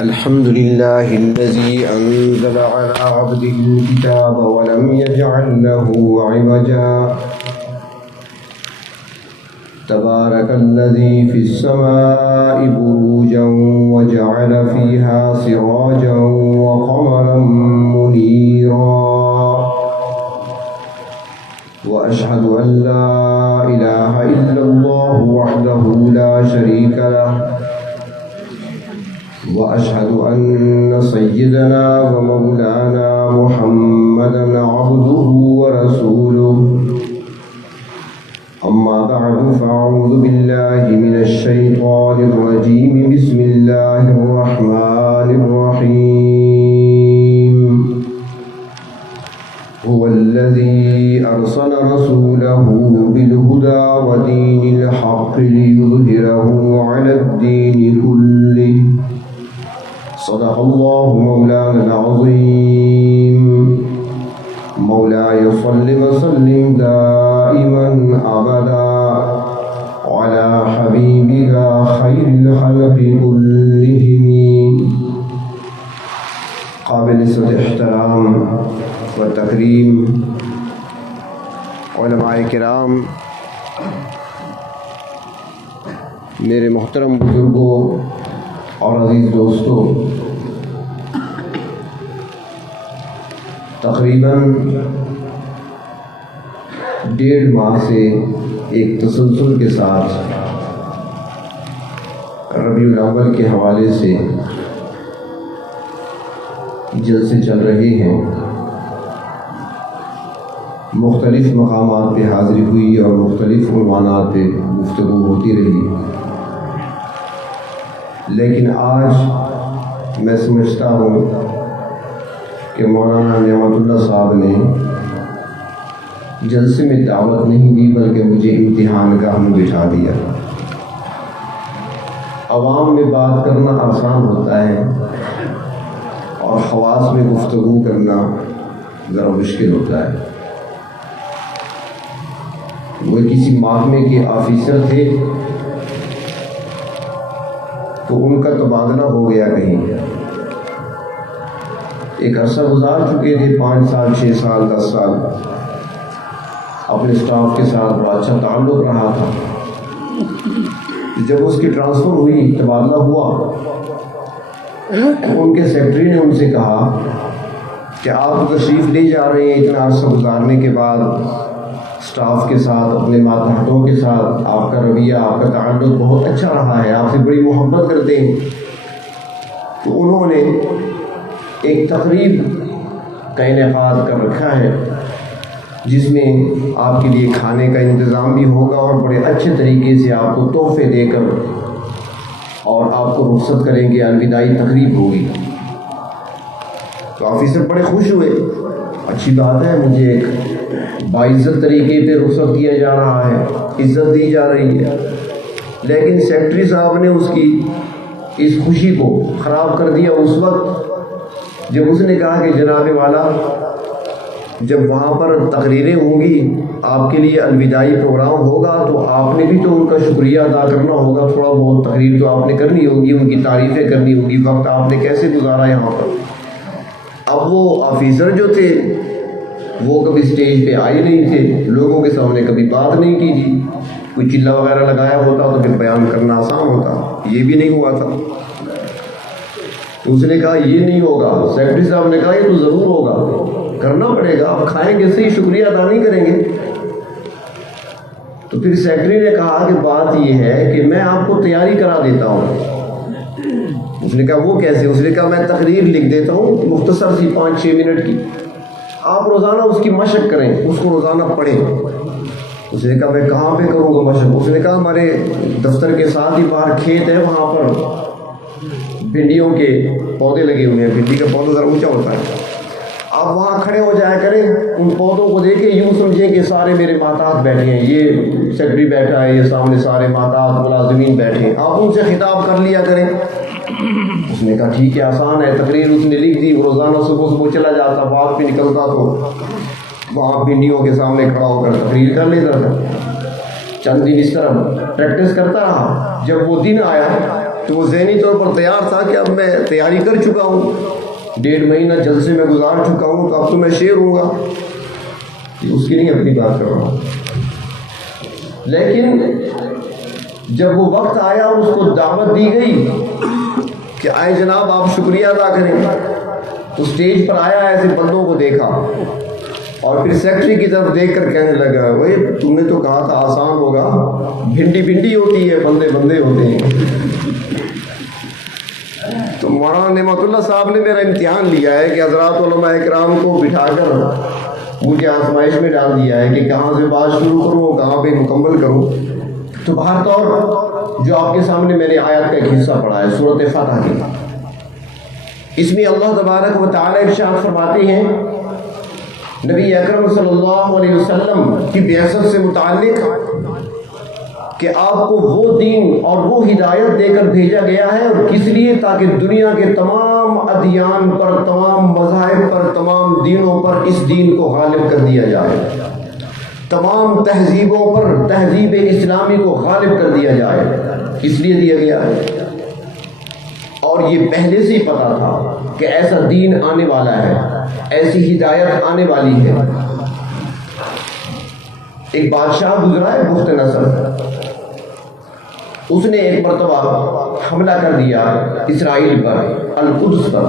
الحمد لله الذي أنزل على عبده الكتاب ولم يجعل له عوجا تبارك الذي في السماء بروجا وجعل فيها سراجا وقمرا منيرا وأشهد أن لا إله إلا الله وحده لا شريك له وأشهد أن سيدنا ومولانا محمدا عبده ورسوله أما بعد فأعوذ بالله من الشيطان الرجيم بسم الله الرحمن الرحيم هو الذي أرسل رسوله بالهدى ودين الحق ليظهره على الدين كله صدق الله مولانا العظيم مولاي صل وسلم دائما أبدا على حبيبك خير الخلق كلهم. قابل صد احترام و تکریم علماء کرام، میرے محترم بزرگوں اور عزیز دوستوں، تقریباً 1.5 ماہ سے ایک تسلسل کے ساتھ ربیع الاول کے حوالے سے جلسے چل رہے ہیں. مختلف مقامات پہ حاضری ہوئی اور مختلف عنوانات پہ گفتگو ہوتی رہی، لیکن آج میں سمجھتا ہوں کہ مولانا نعمت اللہ صاحب نے جلسے میں دعوت نہیں دی بلکہ مجھے امتحان گاہ میں بٹھا دیا. عوام میں بات کرنا آسان ہوتا ہے اور خواص میں گفتگو کرنا ذرا مشکل ہوتا ہے. وہ کسی محکمے کے آفیسر تھے تو ان کا تبادلہ ہو گیا کہیں. ایک عرصہ گزار چکے تھے، 5 سال 6 سال 10 سال اپنے اسٹاف کے ساتھ بڑا اچھا تعلق رہا تھا. جب اس کی ٹرانسفر ہوئی، تبادلہ ہوا، ان کے سیکرٹری نے ان سے کہا کہ آپ تشریف لے جا رہے ہیں اتنا عرصہ گزارنے کے بعد اسٹاف کے ساتھ، اپنے ماتحتوں کے ساتھ آپ کا رویہ، آپ کا تعلق بہت اچھا رہا ہے، آپ سے بڑی محبت کرتے ہیں. تو انہوں نے ایک تقریب کا انعقاد کر رکھا ہے جس میں آپ کے لیے کھانے کا انتظام بھی ہوگا اور بڑے اچھے طریقے سے آپ کو تحفے دے کر اور آپ کو رخصت کریں گے. الوداعی تقریب ہوگی. تو آفیسر بڑے خوش ہوئے، اچھی بات ہے، مجھے ایک باعزت طریقے پہ رخصت کیا جا رہا ہے، عزت دی جا رہی ہے. لیکن سیکرٹری صاحب نے اس کی اس خوشی کو خراب کر دیا اس وقت جب اس نے کہا کہ جناب والا، جب وہاں پر تقریریں ہوں گی، آپ کے لیے الوداعی پروگرام ہوگا، تو آپ نے بھی تو ان کا شکریہ ادا کرنا ہوگا، تھوڑا بہت تقریر تو آپ نے کرنی ہوگی، ان کی تعریفیں کرنی ہوگی. وقت آپ نے کیسے گزارا یہاں پر؟ اب وہ آفیسر جو تھے وہ کبھی اسٹیج پہ آئے نہیں تھے، لوگوں کے سامنے کبھی بات نہیں کی تھی. کوئی چلا وغیرہ لگایا ہوتا تو پھر بیان کرنا آسان ہوتا، یہ بھی نہیں ہوا تھا. تو اس نے کہا یہ نہیں ہوگا. سیکرٹری صاحب نے کہا یہ تو ضرور ہوگا، کرنا پڑے گا، آپ کھائیں گے صحیح، شکریہ ادا نہیں کریں گے. تو پھر سیکرٹری نے کہا کہ بات یہ ہے کہ میں آپ کو تیاری کرا دیتا ہوں. اس نے کہا وہ کیسے؟ اس نے کہا میں تقریر لکھ دیتا ہوں مختصر سی 5-6 منٹ کی، آپ روزانہ اس کی مشق کریں، اس کو روزانہ پڑھیں. اس نے کہا میں کہاں پہ کروں گا مشق؟ اس نے کہا ہمارے دفتر کے ساتھ ہی باہر کھیت ہے، وہاں پر بھنڈیوں کے پودے لگے ہوئے ہیں. بھنڈی کا پودا ذرا اونچا ہوتا ہے، آپ وہاں کھڑے ہو جایا کریں، ان پودوں کو دیکھیں، یوں سمجھیں کہ سارے میرے ماتحت بیٹھے ہیں، یہ سیکرٹری بیٹھا ہے، یہ سامنے سارے ماتحت ملازمین بیٹھے ہیں، آپ ان سے خطاب کر لیا کریں. اس نے کہا ٹھیک ہے، آسان ہے. تقریر اس نے لکھ دی. روزانہ صبح چلا جاتا، بات پہ نکلتا تو وہاں بھنڈیوں کے سامنے کھڑا ہو کر تقریر کر لیتا تھا. چند دن اس طرح پریکٹس کرتا رہا. جب وہ دن آیا تو وہ ذہنی طور پر تیار تھا کہ اب میں تیاری کر چکا ہوں، 1.5 مہینہ جلسے میں گزار چکا ہوں، تو اب تو میں شیر ہوں گا. اس کی نہیں اپنی بات کر رہا ہوں. لیکن جب وہ وقت آیا اور اس کو دعوت دی گئی کہ آئے جناب آپ شکریہ ادا کریں، تو اسٹیج پر آیا، ایسے بندوں کو دیکھا اور پھر سیکٹری کی طرف دیکھ کر کہنے لگا بھائی تم نے تو کہا تھا آسان ہوگا، بھنڈی بھنڈی ہوتی ہے، بندے بندے ہوتے ہیں. تو مولانا نعمت اللہ صاحب نے میرا امتحان لیا ہے کہ حضرات علماء اکرام کو بٹھا کر مجھے آزمائش میں ڈال دیا ہے کہ کہاں سے بات شروع کروں، کہاں پہ مکمل کروں. تو بہر طور جو آپ کے سامنے میں نے آیت کا ایک حصہ پڑھا ہے سورۃ فتح کی، اس میں اللہ تبارک و تعالی ارشاد فرماتے ہیں نبی اکرم صلی اللہ علیہ وسلم کی بعثت سے متعلق کہ آپ کو وہ دین اور وہ ہدایت دے کر بھیجا گیا ہے، اور کس لیے؟ تاکہ دنیا کے تمام ادیان پر، تمام مذاہب پر، تمام دینوں پر اس دین کو غالب کر دیا جائے، تمام تہذیبوں پر تہذیب اسلامی کو غالب کر دیا جائے. اس لیے دیا گیا ہے، اور یہ پہلے سے ہی پتا تھا کہ ایسا دین آنے والا ہے، ایسی ہدایت آنے والی ہے. ایک بادشاہ گزرا ہے بخت نصر، اس نے ایک مرتبہ حملہ کر دیا اسرائیل پر، القدس پر،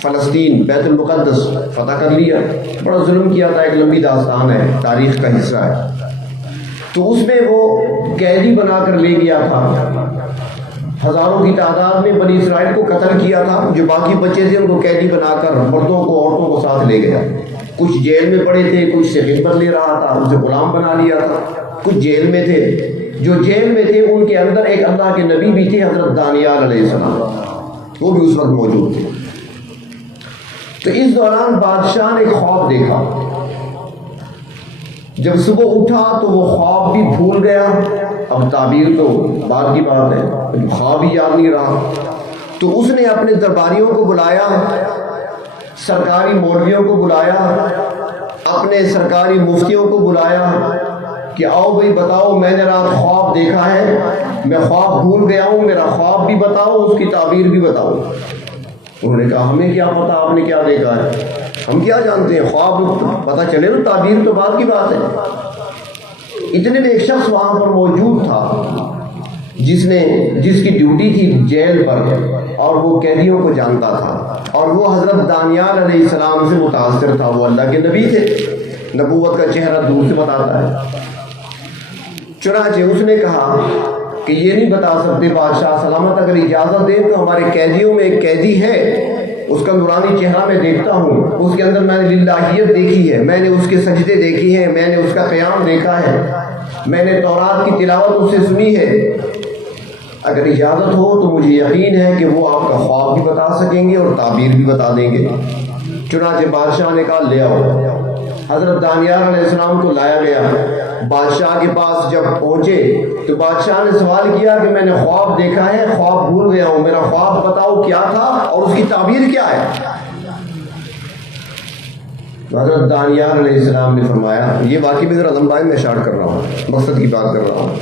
فلسطین، بیت المقدس فتح کر لیا، بڑا ظلم کیا تھا. ایک لمبی داستان ہے، تاریخ کا حصہ ہے. تو اس میں وہ قیدی بنا کر لے گیا تھا، ہزاروں کی تعداد میں بنی اسرائیل کو قتل کیا تھا. جو باقی بچے تھے ان کو قیدی بنا کر مردوں کو عورتوں کو ساتھ لے گیا. کچھ جیل میں پڑے تھے، کچھ سے خدمت لے رہا تھا، اسے غلام بنا لیا تھا. کچھ جیل میں تھے، جو جیل میں تھے ان کے اندر ایک اللہ کے نبی بھی تھے، حضرت دانیال علیہ السلام، وہ بھی اس وقت موجود تھے. تو اس دوران بادشاہ نے ایک خواب دیکھا. جب صبح اٹھا تو وہ خواب بھی بھول گیا. اب تعبیر تو بعد کی بات ہے، خواب بھی یاد نہیں رہا. تو اس نے اپنے درباریوں کو بلایا، سرکاری مولویوں کو بلایا، اپنے سرکاری مفتیوں کو بلایا کہ آؤ بھائی بتاؤ، میں نے رات خواب دیکھا ہے، میں خواب بھول گیا ہوں، میرا خواب بھی بتاؤ، اس کی تعبیر بھی بتاؤ. انہوں نے کہا ہمیں کیا پتا آپ نے کیا دیکھا ہے، ہم کیا جانتے ہیں، خواب پتہ چلے تو تعبیر تو بعد کی بات ہے. اتنے میں ایک شخص وہاں پر موجود تھا جس کی ڈیوٹی تھی جیل پر، اور وہ قیدیوں کو جانتا تھا، اور وہ حضرت دانیال علیہ السلام سے متاثر تھا. وہ اللہ کے نبی تھے، نبوت کا چہرہ دور سے بتاتا ہے. چنانچہ اس نے کہا کہ یہ نہیں بتا سکتے بادشاہ سلامت، اگر اجازت دیں تو ہمارے قیدیوں میں ایک قیدی ہے، اس کا نورانی چہرہ میں دیکھتا ہوں، اس کے اندر میں نے للہیت دیکھی ہے، میں نے اس کے سجدے دیکھی ہیں، میں نے اس کا قیام دیکھا ہے، میں نے تورات کی تلاوت اس سے سنی ہے. اگر اجازت ہو تو مجھے یقین ہے کہ وہ آپ کا خواب بھی بتا سکیں گے اور تعبیر بھی بتا دیں گے. چنانچہ بادشاہ نے کہا لے آؤ. حضرت دانیال علیہ السلام کو لایا گیا. بادشاہ کے پاس جب پہنچے تو بادشاہ نے سوال کیا کہ میں نے خواب دیکھا ہے، خواب بھول گیا ہوں، میرا خواب بتاؤ کیا تھا اور اس کی تعبیر کیا ہے. حضرت دانیال علیہ السلام نے فرمایا، یہ واقعی میں ذرا لمبا ہے، میں شارٹ کر رہا ہوں، مقصد کی بات کر رہا ہوں.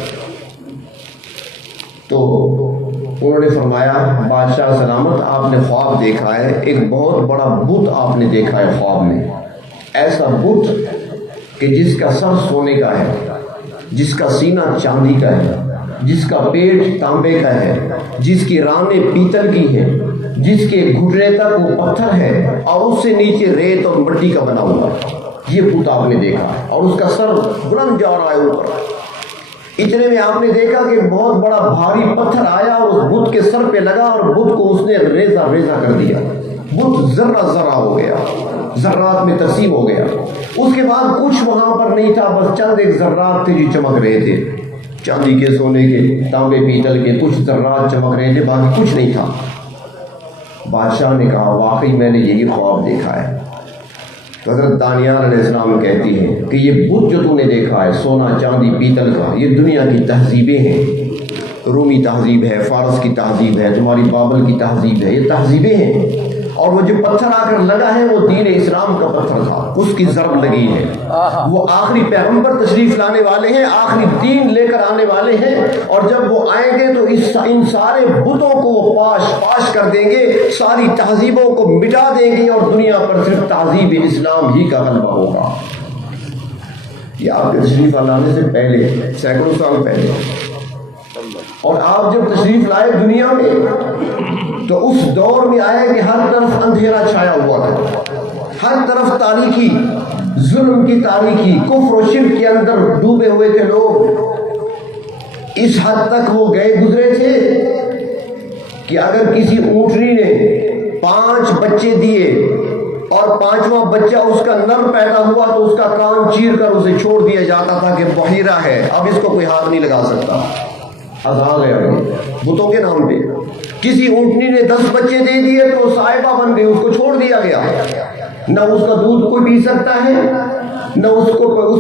تو انہوں نے فرمایا بادشاہ سلامت آپ نے خواب دیکھا ہے، ایک بہت بڑا بت آپ نے دیکھا ہے خواب میں، ایسا بت کہ جس کا سر سونے کا ہے، جس کا سینہ چاندی کا ہے، جس کا پیٹ تانبے کا ہے، جس کی رانیں پیتل کی ہے، جس کے گھٹنے تک وہ پتھر ہے اور اس سے نیچے ریت اور مٹی کا بنا ہوا. یہ بت آپ نے دیکھا اور اس کا سر بلند جا رہا ہے اوپر. اتنے میں آپ نے دیکھا کہ بہت بڑا بھاری پتھر آیا اور اس بت کے سر پہ لگا اور بت کو اس نے ریزہ ریزہ کر دیا. بت ذرہ ذرہ ہو گیا، ذرات میں تقسیم ہو گیا. اس کے بعد کچھ وہاں پر نہیں تھا، بس چند ایک ذرات تھے جو چمک رہے تھے، چاندی کے، سونے کے، تانبے پیتل کے کچھ ذرات چمک رہے تھے، باقی کچھ نہیں تھا. بادشاہ نے کہا واقعی میں نے یہی خواب دیکھا ہے. تو حضرت دانیال علیہ السلام کہتی ہیں کہ یہ بت جو تو نے دیکھا ہے سونا چاندی پیتل کا، یہ دنیا کی تہذیبیں ہیں. رومی تہذیب ہے، فارس کی تہذیب ہے، تمہاری بابل کی تہذیب ہے، یہ تہذیبیں ہیں. اور وہ جو پتھر آ کر لگا ہے وہ دین اسلام کا پتھر تھا، اس کی ضرب لگی ہے۔ وہ آخری پیغمبر تشریف لانے والے ہیں، آخری دین لے کر آنے والے ہیں، اور جب وہ آئیں گے تو ان سارے بتوں کو وہ پاش کر دیں گے، ساری تہذیبوں کو مٹا دیں گے، اور دنیا پر صرف تہذیب اسلام ہی کا غلبہ ہوگا۔ یہ آپ کے تشریف لانے سے پہلے، سینکڑوں سال پہلے، اور آپ جب تشریف لائے دنیا میں تو اس دور میں آئے کہ ہر طرف اندھیرا چھایا ہوا تھا، ہر طرف تاریکی، ظلم کی تاریکی، کفر و شرک کے اندر ڈوبے ہوئے تھے لوگ۔ اس حد تک وہ گئے گزرے تھے کہ اگر کسی اونٹنی نے 5 بچے دیے اور 5واں بچہ اس کا نر پیدا ہوا تو اس کا کان چیر کر اسے چھوڑ دیا جاتا تھا کہ بحیرہ ہے، اب اس کو کوئی ہاتھ نہیں لگا سکتا، آزاد ہے بتوں کے نام پہ۔ کسی اونٹنی نے 10 بچے دے دیے تو صاحبہ بن گئی، اس کو چھوڑ دیا گیا، نہ اس کا دودھ کوئی پی سکتا ہے، نہ اس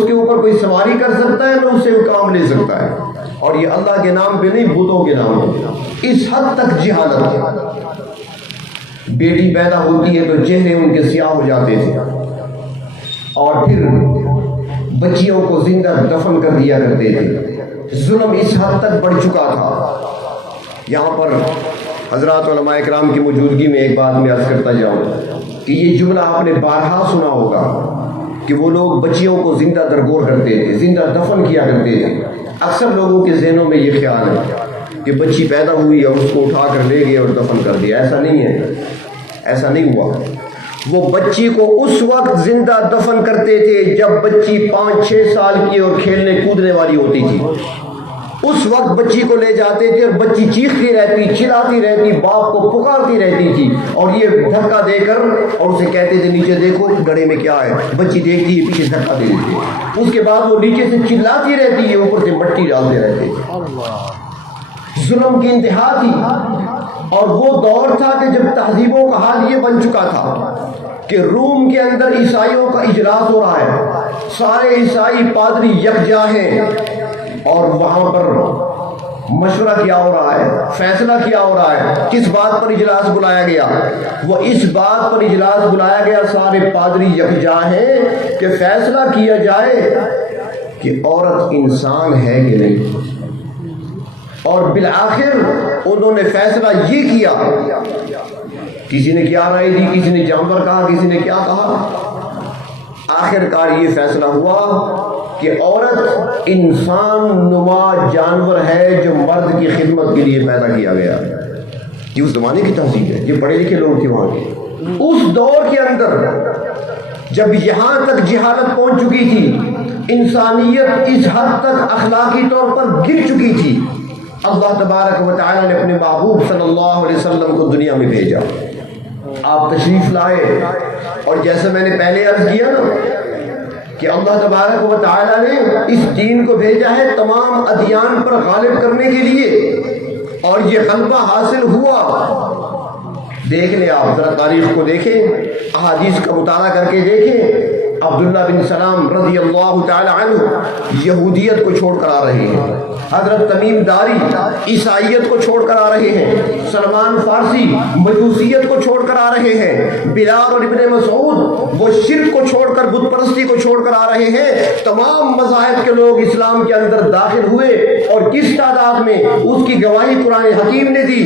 کے اوپر کوئی سواری کر سکتا ہے، نہ اس سے کام لے سکتا ہے، اور یہ اللہ کے نام پہ نہیں، بتوں کے نام پہ۔ اس حد تک جہالت۔ بیٹی پیدا ہوتی ہے تو چہرے ان کے سیاہ ہو جاتے تھے، اور پھر بچیوں کو زندہ دفن کر دیا کرتے تھے۔ ظلم اس حد تک بڑھ چکا تھا۔ یہاں پر حضرات علماء اکرام کی موجودگی میں ایک بات میں عرض کرتا جاؤں کہ یہ جملہ آپ نے بارہا سنا ہوگا کہ وہ لوگ بچیوں کو زندہ درگور کرتے تھے، زندہ دفن کیا کرتے تھے۔ اکثر لوگوں کے ذہنوں میں یہ خیال ہے کہ بچی پیدا ہوئی اور اس کو اٹھا کر لے گئے اور دفن کر دیا۔ ایسا نہیں ہے، ایسا نہیں ہوا۔ وہ بچی کو اس وقت زندہ دفن کرتے تھے جب بچی 5-6 سال کی اور کھیلنے کودنے والی ہوتی تھی، اس وقت بچی کو لے جاتے تھے، اور بچی چیختی رہتی، چلاتی رہتی، باپ کو پکارتی رہتی تھی، اور یہ دھکا دے کر اور اسے کہتے تھے نیچے دیکھو گڑے میں کیا ہے۔ بچی دیکھتی ہے، پیچھے دھکا دے دیتے، اس کے بعد وہ نیچے سے چلاتی رہتی ہے، اوپر سے مٹی ڈالتے رہتے۔ ظلم کی انتہا تھی، اور وہ دور تھا کہ جب تہذیبوں کا حال یہ بن چکا تھا کہ روم کے اندر عیسائیوں کا اجلاس ہو رہا ہے، سارے عیسائی پادری یکجا ہیں، اور وہاں پر مشورہ کیا ہو رہا ہے، فیصلہ کیا ہو رہا ہے۔ کس بات پر اجلاس بلایا گیا؟ وہ اس بات پر اجلاس بلایا گیا، سارے پادری یکجا ہیں کہ فیصلہ کیا جائے کہ عورت انسان ہے کہ نہیں۔ اور بالآخر انہوں نے فیصلہ یہ کیا، کسی نے کیا رائے دی، کسی نے جانور کہا، کسی نے کیا کہا، آخر کار یہ فیصلہ ہوا کہ عورت انسان نما جانور ہے جو مرد کی خدمت کے لیے پیدا کیا گیا ہے۔ یہ اس زمانے کی تہذیب ہے، یہ پڑھے لکھے لوگ تھے وہاں کے۔ اس دور کے اندر جب یہاں تک جہالت پہنچ چکی تھی، انسانیت اس حد تک اخلاقی طور پر گر چکی تھی، اللہ تبارک و تعالی نے اپنے محبوب صلی اللہ علیہ وسلم کو دنیا میں بھیجا۔ آپ تشریف لائے، اور جیسے میں نے پہلے عرض کیا نا کہ اللہ تبارک و تعالی نے اس دین کو بھیجا ہے تمام ادیان پر غالب کرنے کے لیے، اور یہ غلبہ حاصل ہوا۔ دیکھ لیں، آپ ذرا تاریخ کو دیکھیں، احادیث کا مطالعہ کر کے دیکھیں۔ عبداللہ بن سلام رضی اللہ تعالی عنہ یہودیت کو چھوڑ کر آ رہے ہیں، حضرت تمیم داری عیسائیت کو چھوڑ کر آ رہے ہیں، سلمان فارسی مجوسیت کو چھوڑ کر آ رہے ہیں، بلال اور ابن مسعود وہ شرک کو چھوڑ کر بت پرستی کو چھوڑ کر آ رہے ہیں۔ تمام مذاہب کے لوگ اسلام کے اندر داخل ہوئے، اور کس تعداد میں؟ اس کی گواہی قرآن حکیم نے دی۔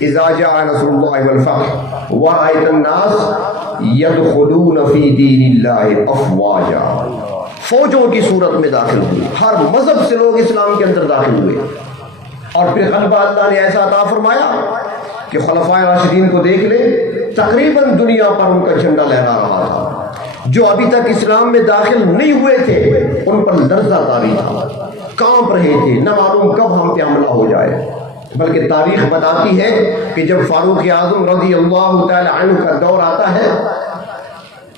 اذا جاء نصر اللہ والفتح ورأيت الناس يدخلون في دین اللہ افواجا، فوجوں کی صورت میں داخل ہوئے، ہر مذہب سے لوگ اسلام کے اندر داخل ہوئے، اور پھر غلبہ اللہ نے ایسا عطا فرمایا کہ خلفائے راشدین کو دیکھ لے، تقریباً دنیا پر ان کا جھنڈا لہرا رہا تھا۔ جو ابھی تک اسلام میں داخل نہیں ہوئے تھے ان پر لرزہ طاری تھا، کانپ رہے تھے، نہ معلوم کب ہم پہ حملہ ہو جائے۔ بلکہ تاریخ بتاتی ہے کہ جب فاروق اعظم رضی اللہ تعالی عنہ کا دور آتا ہے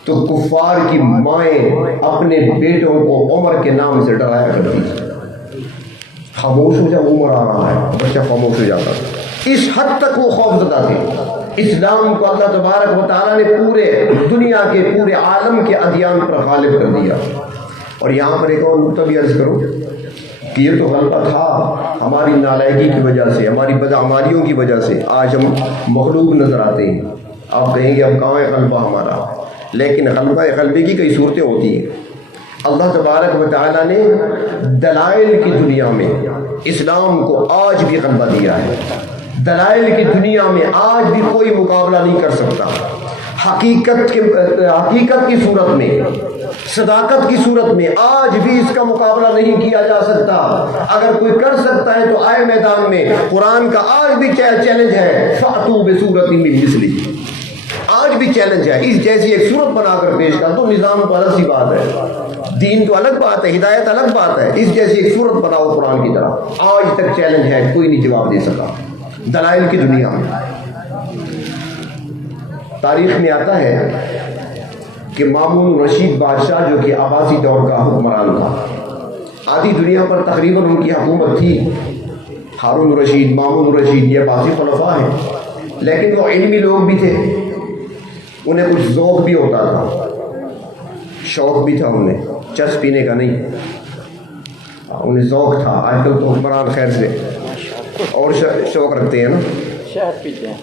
تو کفار کی مائیں اپنے بیٹوں کو عمر کے نام سے ڈرایا کرتی تھی۔ خاموش ہو جا، عمر آ رہا ہے، بچہ خاموش ہو جاتا تھا۔ اس حد تک وہ خوف زدہ تھے۔ اسلام کو اللہ تبارک و تعالیٰ نے پورے دنیا کے، پورے عالم کے ادیان پر غالب کر دیا۔ اور یہاں پر ایک اور نقطہ بھی عرض کروں کہ یہ تو غلبہ تھا ہماری نالائکی کی وجہ سے، ہماری بدعمالیوں کی وجہ سے آج ہم مغلوب نظر آتے ہیں، آپ کہیں گے اب کہاں ہے غلبہ ہمارا، لیکن غلبے کی کئی صورتیں ہوتی ہیں۔ اللہ تبارک و تعالیٰ نے دلائل کی دنیا میں اسلام کو آج بھی غلبہ دیا ہے۔ دلائل کی دنیا میں آج بھی کوئی مقابلہ نہیں کر سکتا۔ حقیقت کی صورت میں، صداقت کی صورت میں آج بھی اس کا مقابلہ نہیں کیا جا سکتا۔ اگر کوئی کر سکتا ہے تو آئے میدان میں۔ قرآن کا آج بھی چیلنج ہے، فَأْتُوا بِسُورَةٍ مِّن مِّثْلِهِ، آج بھی چیلنج ہے، اس جیسی ایک صورت بنا کر پیش کر دو۔ نظام تو الگ سی بات ہے، دین تو الگ بات ہے، ہدایت الگ بات ہے، اس جیسی ایک صورت بناؤ قرآن کی طرح۔ آج تک چیلنج ہے، کوئی نہیں جواب دے سکا۔ دلائل کی دنیا میں تاریخ میں آتا ہے کہ مامون رشید بادشاہ جو کہ عباسی دور کا حکمران تھا، آدھی دنیا پر تقریباً ان کی حکومت تھی۔ ہارون رشید، مامون رشید، یہ عباسی خلفاء ہیں، لیکن وہ علمی لوگ بھی تھے، انہیں کچھ ذوق بھی ہوتا تھا، شوق بھی تھا انہیں، چس پینے کا نہیں، انہیں ذوق تھا۔ آج کل تو حکمران خیر سے اور شوق رکھتے ہیں نا،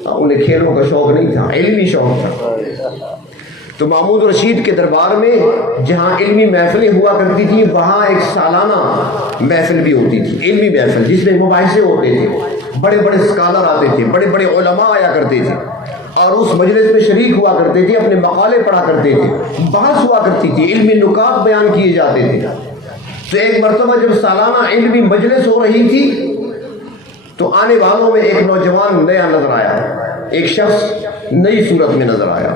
انہیں کھیلوں کا شوق نہیں تھا، علمی شوق تھا۔ تو مامون رشید کے دربار میں جہاں علمی محفلیں ہوا کرتی تھیں، وہاں ایک سالانہ محفل بھی ہوتی تھی، علمی محفل، جس میں مباحثے ہوتے تھے، بڑے بڑے اسکالر آتے تھے، بڑے بڑے علماء آیا کرتے تھے اور اس مجلس میں شریک ہوا کرتے تھے، اپنے مقالے پڑھا کرتے تھے، بحث ہوا کرتی تھی، علمی نکات بیان کیے جاتے تھے۔ تو ایک مرتبہ جب سالانہ علمی مجلس ہو رہی تھی تو آنے والوں میں ایک نوجوان نیا نظر آیا، ایک شخص نئی صورت میں نظر آیا،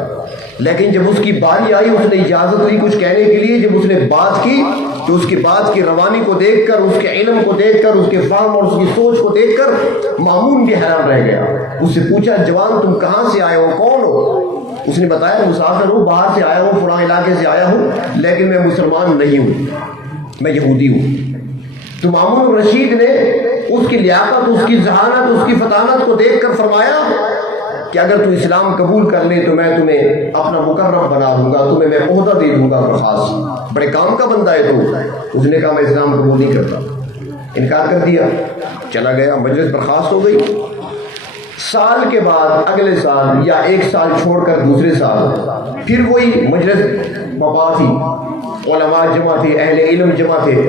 لیکن جب اس کی باری آئی، اس نے اجازت لی کچھ کہنے کے لیے۔ جب اس نے بات کی تو اس کی بات کی روانی کو دیکھ کر، اس کے علم کو دیکھ کر، اس کے فہم اور اس کی سوچ کو دیکھ کر مامون بھی حیران رہ گیا۔ اس سے پوچھا، جوان تم کہاں سے آئے ہو، کون ہو؟ اس نے بتایا، مسافر ہوں، باہر سے آیا ہوں، فلاں علاقے سے آیا ہوں، لیکن میں مسلمان نہیں ہوں، میں یہودی ہوں۔ تو مامون رشید نے اس کی لیاقت، اس کی ذہانت، اس کی فطانت کو دیکھ کر فرمایا کہ اگر تو اسلام قبول کر لے تو میں تمہیں اپنا مقرب بنا دوں گا، تمہیں میں عہدہ دے دوں گا خاص، بڑے کام کا بندہ ہے تو۔ اس نے کہا میں اسلام قبول نہیں کرتا، انکار کر دیا، چلا گیا، مجلس برخاست ہو گئی۔ سال کے بعد، اگلے سال یا ایک سال چھوڑ کر دوسرے سال پھر وہی مجلس بپا تھی، علماء جمع تھے، اہل علم جمع تھے،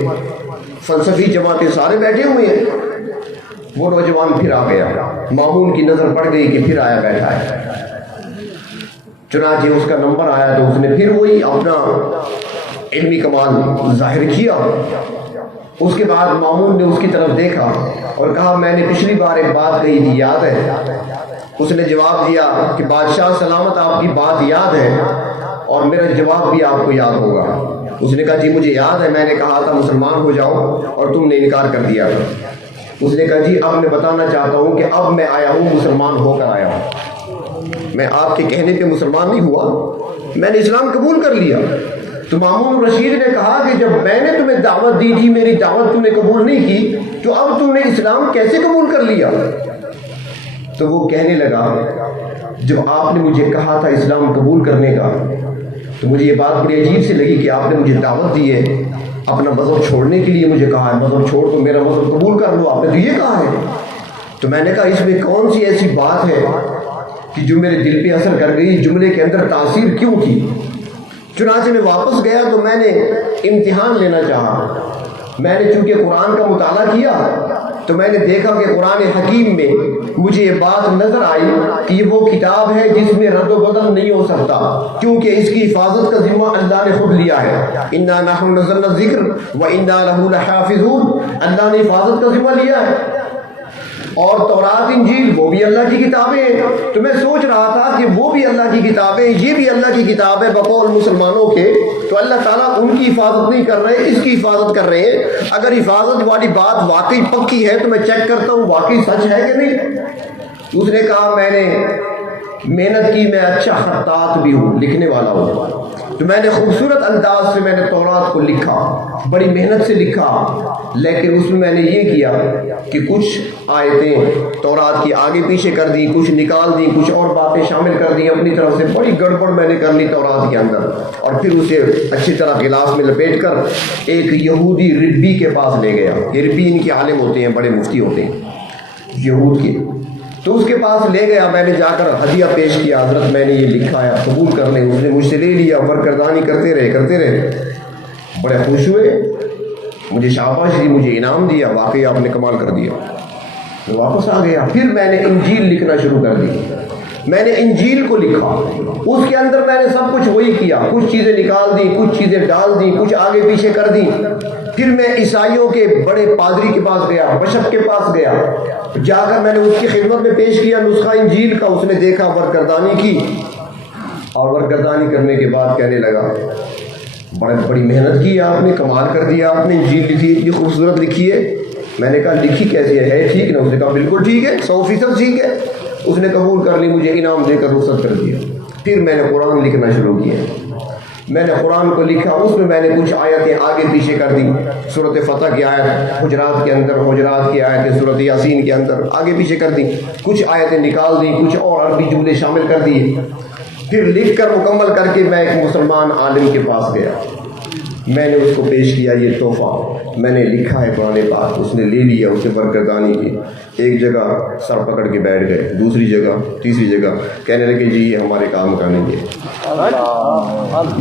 فلسفی جمع تھے، سارے بیٹھے ہوئے ہیں۔ وہ نوجوان پھر آ گیا، مامون کی نظر پڑ گئی کہ پھر آیا بیٹھا ہے، چنانچہ اس کا نمبر آیا تو اس نے پھر وہی اپنا علمی کمال ظاہر کیا۔ اس کے بعد مامون نے اس کی طرف دیکھا اور کہا، میں نے پچھلی بار ایک بات کہی تھی، یاد ہے؟ اس نے جواب دیا کہ بادشاہ سلامت، آپ کی بات یاد ہے اور میرا جواب بھی آپ کو یاد ہوگا۔ اس نے کہا، جی مجھے یاد ہے، میں نے کہا تھا مسلمان ہو جاؤ اور تم نے انکار کر دیا۔ اس نے کہا، جی اب میں بتانا چاہتا ہوں کہ اب میں آیا ہوں، مسلمان ہو کر آیا ہوں، میں آپ کے کہنے پہ مسلمان نہیں ہوا، میں نے اسلام قبول کر لیا۔ تو مامون رشید نے کہا کہ جب میں نے تمہیں دعوت دی تھی، میری دعوت تم نے قبول نہیں کی، تو اب تم نے اسلام کیسے قبول کر لیا؟ تو وہ کہنے لگا، جب آپ نے مجھے کہا تھا اسلام قبول کرنے کا تو مجھے یہ بات بڑی عجیب سے لگی کہ آپ نے مجھے دعوت دی ہے، اپنا مذہب چھوڑنے کے لیے مجھے کہا ہے، مذہب چھوڑ تو میرا مذہب قبول کر لو، آپ نے تو یہ کہا ہے۔ تو میں نے کہا، اس میں کون سی ایسی بات ہے کہ جو میرے دل پہ اثر کر گئی، جملے کے اندر تاثیر کیوں کی؟ چنانچہ میں واپس گیا تو میں نے امتحان لینا چاہا۔ میں نے چونکہ قرآن کا مطالعہ کیا تو میں نے دیکھا کہ قرآن حکیم میں مجھے یہ بات نظر آئی کہ یہ وہ کتاب ہے جس میں رد و بدل نہیں ہو سکتا، کیونکہ اس کی حفاظت کا ذمہ اللہ نے خود لیا ہے۔ انا نحن نزلنا الذکر وانا لہ لحافظون، اللہ نے حفاظت کا ذمہ لیا ہے۔ اور تورات انجیل وہ بھی اللہ کی کتابیں ہیں۔ تو میں سوچ رہا تھا کہ وہ بھی اللہ کی کتابیں، یہ بھی اللہ کی کتاب ہے بقول مسلمانوں کے، تو اللہ تعالیٰ ان کی حفاظت نہیں کر رہے، اس کی حفاظت کر رہے ہیں۔ اگر حفاظت والی بات واقعی پکی ہے تو میں چیک کرتا ہوں واقعی سچ ہے کہ نہیں۔ اس نے کہا، میں نے محنت کی، میں اچھا خطاط بھی ہوں، لکھنے والا ہوں، تو میں نے خوبصورت انداز سے میں نے تورات کو لکھا، بڑی محنت سے لکھا، لیکن اس میں نے یہ کیا کہ کچھ آیتیں تورات کی آگے پیچھے کر دی، کچھ نکال دی، کچھ اور باتیں شامل کر دی اپنی طرف سے، بڑی گڑبڑ میں نے کر لی تورات کے اندر، اور پھر اسے اچھی طرح غلاف میں لپیٹ کر ایک یہودی ربی کے پاس لے گیا۔ یہ ربی ان کے عالم ہوتے ہیں، بڑے مفتی ہوتے ہیں یہود کے۔ تو اس کے پاس لے گیا، میں نے جا کر ہدیہ پیش کیا، حضرت میں نے یہ لکھا ہے قبول کر لیں۔ اس نے مجھ سے لے لیا، برگردانی کرتے رہے، بڑے خوش ہوئے، مجھے شاباشی دی، مجھے انعام دیا، واقعی آپ نے کمال کر دیا۔ میں واپس آ گیا، پھر میں نے انجیل لکھنا شروع کر دی۔ میں نے انجیل کو لکھا، اس کے اندر میں نے سب کچھ وہی کیا، کچھ چیزیں نکال دی، کچھ چیزیں ڈال دی، کچھ آگے پیچھے کر دی۔ پھر میں عیسائیوں کے بڑے پادری کے پاس گیا، بشپ کے پاس گیا، جا کر میں نے اس کی خدمت میں پیش کیا نسخہ انجیل کا۔ اس نے دیکھا، برگردانی کی، اور برگردانی کرنے کے بعد کہنے لگا بڑی محنت کی آپ نے، کمال کر دیا آپ نے، انجیل لکھی، اتنی خوبصورت لکھی ہے۔ میں نے کہا لکھی کیسی ہے ٹھیک نا؟ اس نے کہا بالکل ٹھیک ہے، 100% ٹھیک ہے۔ اس نے قبول کر لی، مجھے انعام دے کر رخصت کر دیا۔ پھر میں نے قرآن لکھنا شروع کیا، میں نے قرآن کو لکھا، اس میں میں نے کچھ آیتیں آگے پیچھے کر دی، صورت فتح کی آیت حجرات کے اندر، حجرات کی آیتیں صورت یاسین کے اندر آگے پیچھے کر دی، کچھ آیتیں نکال دی، کچھ اور عربی جملے شامل کر دیے۔ پھر لکھ کر مکمل کر کے میں ایک مسلمان عالم کے پاس گیا، میں نے اس کو پیش کیا یہ تحفہ، میں نے لکھا ہے قرآن پاک۔ اس نے لے لیا، اس نے برگردانی کی، ایک جگہ سر پکڑ کے بیٹھ گئے، دوسری جگہ، تیسری جگہ، کہنے لگے جی یہ ہمارے کام کا نہیں ہے،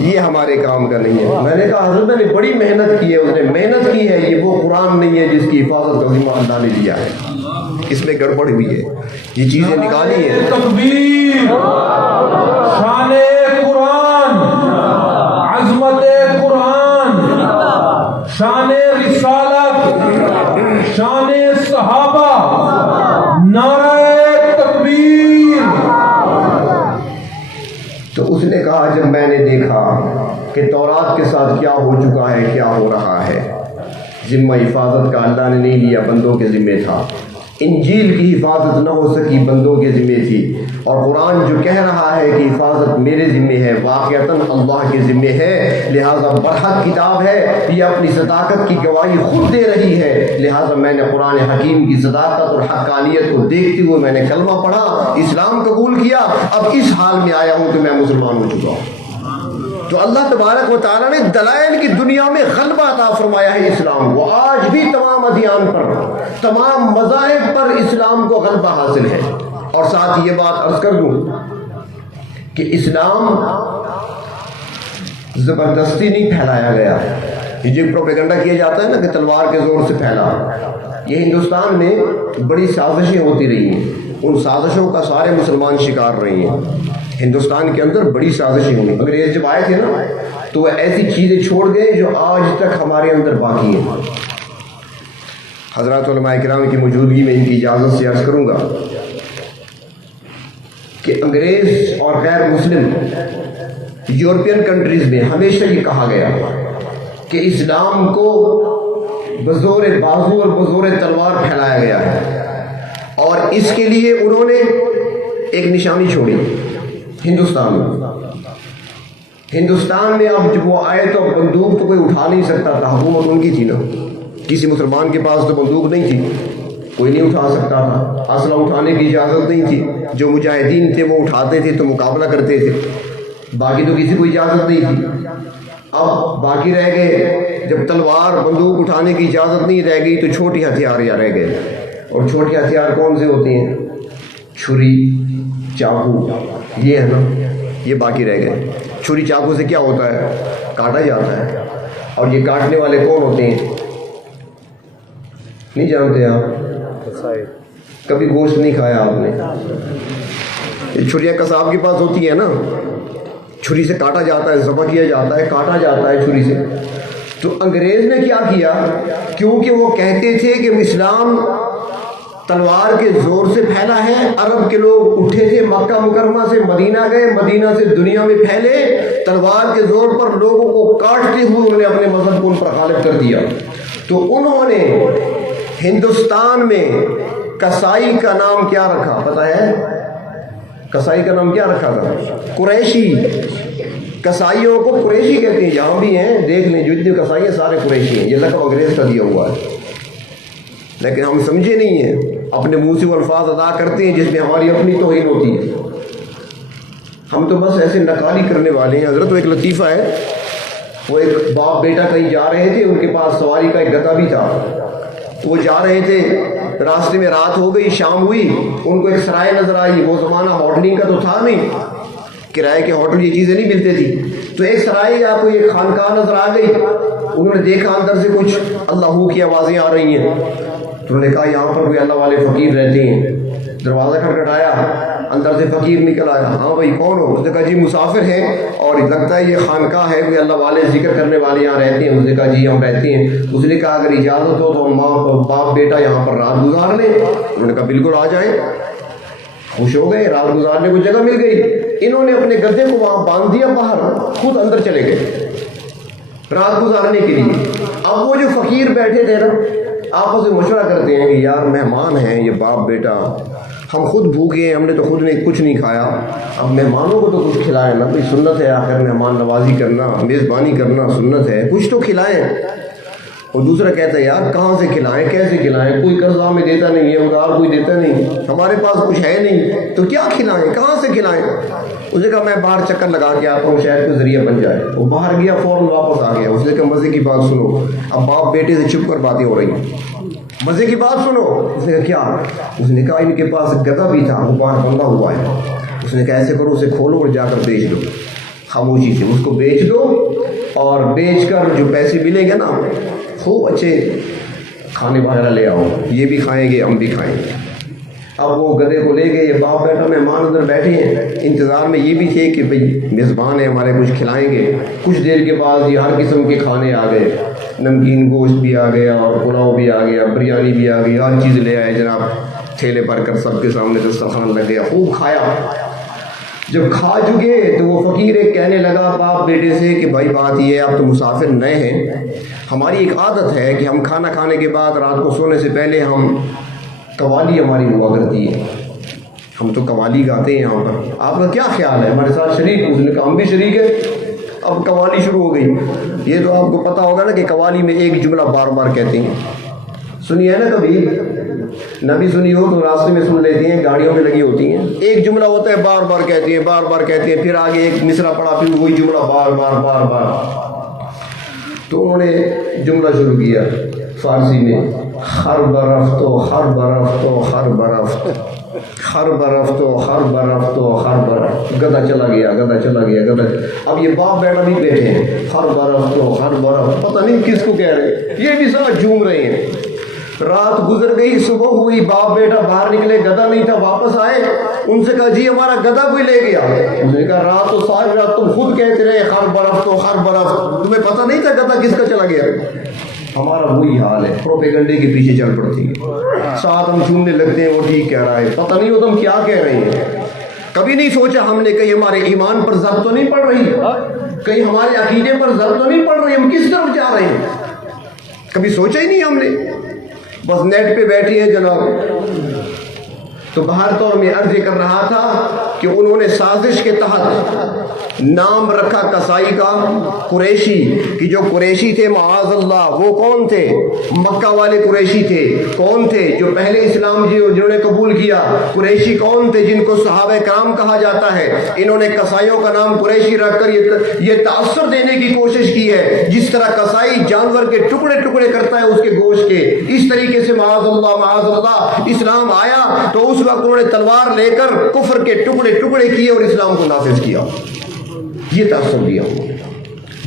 یہ ہمارے کام کا نہیں ہے۔ میں نے کہا حضرت میں نے بڑی محنت کی ہے، اس نے محنت کی ہے، یہ وہ قرآن نہیں ہے جس کی حفاظت کا ذمہ اللہ نے لیا ہے، اس میں گڑبڑ ہوئی ہے، یہ چیزیں نکالی ہیں۔ تکبیر، شان قرآن، عظمت قرآن، شان رسالت، شان صحابہ، نعرہ تکبیر۔ تو اس نے کہا جب میں نے دیکھا کہ تورات کے ساتھ کیا ہو چکا ہے، کیا ہو رہا ہے، ذمہ حفاظت کا اللہ نے نہیں لیا، بندوں کے ذمہ تھا، انجیل کی حفاظت نہ ہو سکی، بندوں کے ذمہ تھی، اور قرآن جو کہہ رہا ہے کہ حفاظت میرے ذمہ ہے، واقعتاً اللہ کے ذمہ ہے، لہٰذا برحق کتاب ہے، یہ اپنی صداقت کی گواہی خود دے رہی ہے، لہٰذا میں نے قرآن حکیم کی صداقت اور حقانیت کو دیکھتے ہوئے میں نے کلمہ پڑھا، اسلام قبول کیا، اب اس حال میں آیا ہوں کہ میں مسلمان ہو چکا ہوں۔ تو اللہ تبارک و تعالیٰ نے دلائل کی دنیا میں غلبہ عطا فرمایا ہے اسلام کو، آج بھی تمام ادیان پر، تمام مذاہب پر اسلام کو غلبہ حاصل ہے۔ اور ساتھ یہ بات عرض کر دوں کہ اسلام زبردستی نہیں پھیلایا گیا، یہ جو پروپیگنڈا کیا جاتا ہے نا کہ تلوار کے زور سے پھیلا، یہ ہندوستان میں بڑی سازشیں ہوتی رہی ہیں، ان سازشوں کا سارے مسلمان شکار رہے ہیں۔ ہندوستان کے اندر بڑی سازشیں ہوئی، انگریز جب آئے تھے نا تو وہ ایسی چیزیں چھوڑ گئے جو آج تک ہمارے اندر باقی ہیں۔ حضرات علماء کرام کی موجودگی میں ان کی اجازت سے عرض کروں گا کہ انگریز اور غیر مسلم یورپین کنٹریز میں ہمیشہ یہ کہا گیا کہ اسلام کو بزور بازو اور بزور تلوار پھیلایا گیا ہے، اور اس کے لیے انہوں نے ایک نشانی چھوڑی ہندوستان میں اب جب وہ آئے تو بندوق تو کوئی اٹھا نہیں سکتا تھا، حکومت ان کی تھی نا، کسی مسلمان کے پاس تو بندوق نہیں تھی، کوئی نہیں اٹھا سکتا تھا، اسلحہ اٹھانے کی اجازت نہیں تھی، جو مجاہدین تھے وہ اٹھاتے تھے تو مقابلہ کرتے تھے، باقی تو کسی کو اجازت نہیں تھی۔ اب باقی رہ گئے، جب تلوار بندوق اٹھانے کی اجازت نہیں رہ گئی تو چھوٹی ہتھیار یا رہ گئے، اور چھوٹے ہتھیار کون سے ہوتے ہیں؟ چھری، چاقو، یہ ہے نا، یہ باقی رہ گئے۔ چھری چاقو سے کیا ہوتا ہے؟ کاٹا جاتا ہے، اور یہ کاٹنے والے کون ہوتے ہیں؟ نہیں جانتے آپ؟ کبھی گوشت نہیں کھایا آپ نے؟ یہ چھریاں قصاب کے پاس ہوتی ہیں نا، چھری سے کاٹا جاتا ہے، ذبح کیا جاتا ہے، کاٹا جاتا ہے چھری سے۔ تو انگریز نے کیا کیا، کیونکہ وہ کہتے تھے کہ اسلام تلوار کے زور سے پھیلا ہے، عرب کے لوگ اٹھے تھے، مکہ مکرمہ سے مدینہ گئے، مدینہ سے دنیا میں پھیلے، تلوار کے زور پر لوگوں کو کاٹتے ہوئے انہوں نے اپنے مذہب کو ان پر غالب کر دیا۔ تو انہوں نے ہندوستان میں کسائی کا نام کیا رکھا پتہ ہے؟ کسائی کا نام کیا رکھا تھا؟ قریشی۔ کسائیوں کو قریشی کہتے ہیں، یہاں بھی ہیں، دیکھ لیں جو جتنے کسائی ہیں سارے قریشی ہیں، یہ لقب انگریز کا دیا ہوا ہے، لیکن ہم سمجھے نہیں ہیں، اپنے منہ سے وہ الفاظ ادا کرتے ہیں جس میں ہماری اپنی توہین ہوتی ہے، ہم تو بس ایسے نقالی کرنے والے ہیں۔ حضرت وہ ایک لطیفہ ہے، وہ ایک باپ بیٹا کہیں جا رہے تھے، ان کے پاس سواری کا ایک گدھا بھی تھا، وہ جا رہے تھے راستے میں رات ہو گئی، شام ہوئی، ان کو ایک سرائے نظر آئی. وہ زمانہ ہوٹلنگ کا تو تھا نہیں، کرائے کے ہوٹل یہ چیزیں نہیں ملتی تھی. تو ایک سرائے یا کوئی ایک خانقاہ نظر آ گئی. انہوں نے دیکھا اندر سے کچھ اللہ کی آوازیں آ رہی ہیں. تو انہوں نے کہا یہاں پر کوئی اللہ والے فقیر رہتے ہیں. دروازہ کھٹکھٹایا، اندر سے فقیر نکل آیا. ہاں بھائی کون ہو؟ اس نے کہا جی مسافر ہیں اور لگتا ہے یہ خانقاہ ہے، کوئی اللہ والے ذکر کرنے والے یہاں رہتے ہیں. اس نے کہا جی ہم رہتے ہیں. اس نے کہا اگر اجازت ہو تو ہم ماں باپ بیٹا یہاں پر رات گزار لیں. انہوں نے کہا بالکل آ جائیں. خوش ہو گئے، رات گزارنے کو جگہ مل گئی. انہوں نے اپنے گدے کو وہاں باندھ دیا باہر، خود اندر چلے گئے رات گزارنے کے لیے. اب وہ جو فقیر بیٹھے تھے نا آپس میں مشورہ کرتے ہیں کہ یار مہمان ہیں یہ باپ بیٹا، ہم خود بھوکے ہیں، ہم نے تو خود نے کچھ نہیں کھایا، اب مہمانوں کو تو کچھ کھلائیں نا، کوئی سنت ہے آخر مہمان نوازی کرنا، میزبانی کرنا سنت ہے، کچھ تو کھلائیں. اور دوسرا کہتا ہے یار کہاں سے کھلائیں، کیسے کھلائیں، کوئی قرضہ میں دیتا نہیں ہے، ادھار کوئی دیتا نہیں، ہمارے پاس کچھ ہے نہیں، تو کیا کھلائیں، کہاں سے کھلائیں. اس نے کہا میں باہر چکر لگا کے آتا ہوں، شاید کوئی ذریعہ بن جائے. وہ باہر گیا، فوراً واپس آ گیا. اس نے کہا مزے کی بات سنو. اب باپ بیٹے سے چھپ کر باتیں ہو رہی ہیں. مزے کی بات سنو. اس نے کہا کیا؟ اس نے کہا ان کے پاس گدھا بھی تھا، وہ باہر بندھا ہوا ہے. اس نے کہا ایسے کرو اسے کھولو اور جا کر بیچ دو، خاموشی سے اس کو بیچ دو، اور بیچ کر جو پیسے ملیں گے نا خوب اچھے کھانے وغیرہ لے آؤ، یہ بھی کھائیں گے ہم بھی کھائیں گے. اب وہ گدھے کو لے گئے. یہ باپ بیٹا مہمان اندر بیٹھے ہیں انتظار میں، یہ بھی تھے کہ بھئی میزبان ہیں ہمارے کچھ کھلائیں گے. کچھ دیر کے بعد یہ ہر قسم کے کھانے آ گئے، نمکین گوشت بھی آ گیا اور پلاؤ بھی آ گیا، بریانی بھی آ گئی، ہر چیز لے آئے جناب. تھیلے بھر کر سب کے سامنے دسترخوان لگ گیا، خوب کھایا. جب کھا چکے تو وہ فقیر ایک کہنے لگا باپ بیٹے سے کہ بھائی بات یہ ہے آپ تو مسافر نئے ہیں، ہماری ایک عادت ہے کہ ہم کھانا کھانے کے بعد رات کو سونے سے پہلے ہم قوالی ہماری ہوا کرتی ہے، ہم تو قوالی گاتے ہیں یہاں پر، آپ کا کیا خیال ہے ہمارے ساتھ شریک؟ اس نے کہا ہم بھی شریک ہیں. اب قوالی شروع ہو گئی. یہ تو آپ کو پتہ ہوگا نا کہ قوالی میں ایک جملہ بار بار کہتے ہیں. سنی ہے نا کبھی؟ نبی سنی ہو تو راستے میں سن لیتی ہیں، گاڑیوں میں لگی ہوتی ہیں. ایک جملہ ہوتا ہے بار بار کہتی ہیں، بار بار کہتی ہیں، پھر آگے ایک مصرع پڑا، پھر وہی جملہ بار بار بار بار. تو انہوں نے جملہ شروع کیا فارسی میں، ہر برف تو ہر برف تو ہر برف، ہر برف تو ہر برف تو ہر برف. گدھا چلا گیا، گدھا چلا گیا، گدھا. اب یہ باپ بیٹا بھی بیٹھے ہیں، ہر برف تو ہر برف، پتہ نہیں کس کو کہہ رہے ہیں، یہ بھی ساتھ جھوم رہے ہیں. رات گزر گئی، صبح ہوئی، باپ بیٹا باہر نکلے، گدھا نہیں تھا. واپس آئے، ان سے کہا جی ہمارا گدھا کوئی لے گیا. اس نے کہا رات تو ساری رات تم خود کہتے رہے ہر برف تو ہر برف، تمہیں پتہ نہیں تھا گدھا کس کا چلا گیا. ہمارا وہی حال ہے، پروپیگنڈے کے پیچھے چل پڑتی ہے، ساتھ ہم جھومنے لگتے ہیں وہ ٹھیک کہہ رہا ہے، پتہ نہیں ہوتا ہم کیا کہہ رہے ہیں. کبھی نہیں سوچا ہم نے کہیں ہمارے ایمان پر ضرب تو نہیں پڑ رہی، کہیں ہمارے عقیدے پر ضرب تو نہیں پڑ رہی، ہم کس طرف جا رہے ہیں، کبھی سوچا ہی نہیں ہم نے. بس نیٹ پہ بیٹھی ہیں جناب. تو باہر طور میں عرض کر رہا تھا کہ انہوں نے سازش کے تحت نام رکھا کسائی کا، قریشی، کہ جو قریشی تھے معاذ اللہ وہ کون تھے؟ مکہ والے قریشی تھے. کون تھے؟ جو پہلے اسلام جنہوں نے قبول کیا. قریشی کون تھے؟ جن کو صحابہ کرام کہا جاتا ہے. انہوں نے کسائیوں کا نام قریشی رکھ کر یہ تاثر دینے کی کوشش کی ہے جس طرح کسائی جانور کے ٹکڑے ٹکڑے کرتا ہے اس کے گوشت کے، اس طریقے سے معاذ اللہ اسلام آیا تو اس وقت انہوں نے تلوار لے کر کفر کے ٹکڑے ٹکڑے کیے اور اسلام کو نافذ کیا. یہ تاثر دیا.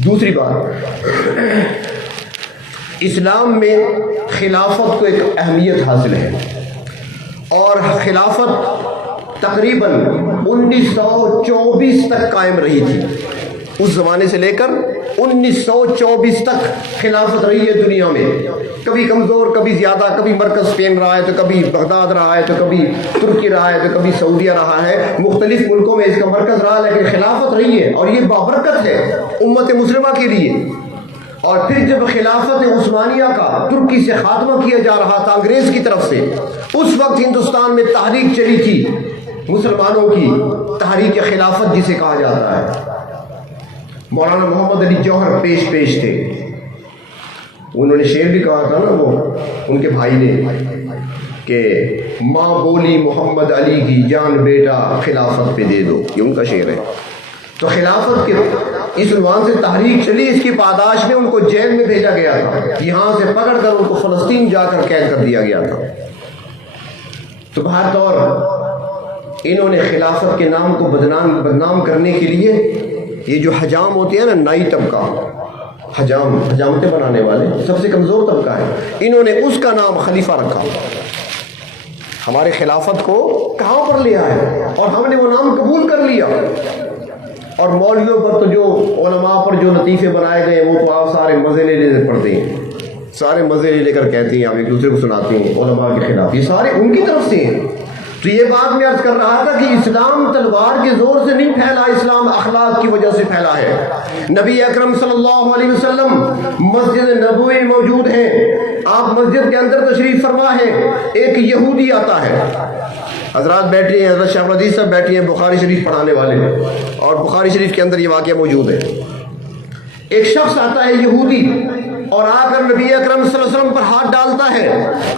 دوسری بات، اسلام میں خلافت کو ایک اہمیت حاصل ہے، اور خلافت تقریباً 1924 تک قائم رہی تھی. اس زمانے سے لے کر 1924 تک خلافت رہی ہے دنیا میں. کبھی کمزور، کبھی زیادہ، کبھی مرکز اسپین رہا ہے تو کبھی بغداد رہا ہے تو کبھی ترکی رہا ہے تو کبھی سعودیہ رہا ہے. مختلف ملکوں میں اس کا مرکز رہا، لیکن خلافت رہی ہے اور یہ بابرکت ہے امت مسلمہ کے لیے. اور پھر جب خلافت عثمانیہ کا ترکی سے خاتمہ کیا جا رہا تھا انگریز کی طرف سے، اس وقت ہندوستان میں تحریک چلی تھی مسلمانوں کی، تحریک خلافت جسے کہا جاتا ہے. مولانا محمد علی جوہر پیش تھے. انہوں نے شعر بھی کہا تھا نا وہ ان کے بھائی نے کہ ماں بولی محمد علی کی جان بیٹا خلافت پہ دے دو، یہ ان کا شعر ہے. تو خلافت کے اس عنوان سے تحریک چلی، اس کی پاداش میں ان کو جیل میں بھیجا گیا تھا، یہاں سے پکڑ کر ان کو فلسطین جا کر قید کر دیا گیا تھا. تو بہر طور انہوں نے خلافت کے نام کو بدنام کرنے کے لیے یہ جو حجام ہوتے ہیں نا، نائی طبقہ، حجامتیں بنانے والے، سب سے کمزور طبقہ ہے، انہوں نے اس کا نام خلیفہ رکھا، ہمارے خلافت کو کہاں پر لے آئے اور ہم نے وہ نام قبول کر لیا۔ اور مولویوں پر تو جو علماء پر جو لطیفے بنائے گئے وہ تو آپ سارے مزے لے پڑھتے ہیں، سارے مزے لے کر کہتے ہیں، آپ ایک دوسرے کو سناتے ہیں علماء کے خلاف، یہ سارے ان کی طرف سے ہیں۔ تو یہ بات میں عرض کر رہا تھا کہ اسلام تلوار کے زور سے نہیں پھیلا، اسلام اخلاق کی وجہ سے پھیلا ہے۔ نبی اکرم صلی اللہ علیہ وسلم مسجد نبوی موجود ہیں، آپ مسجد کے اندر تشریف فرما ہے، ایک یہودی آتا ہے، حضرات بیٹھے ہیں، حضرت شاہ عزیز صاحب بیٹھے ہیں بخاری شریف پڑھانے والے، اور بخاری شریف کے اندر یہ واقعہ موجود ہے۔ ایک شخص آتا ہے یہودی اور آ کر نبی اکرم صلی اللہ علیہ وسلم پر ہاتھ ڈالتا ہے،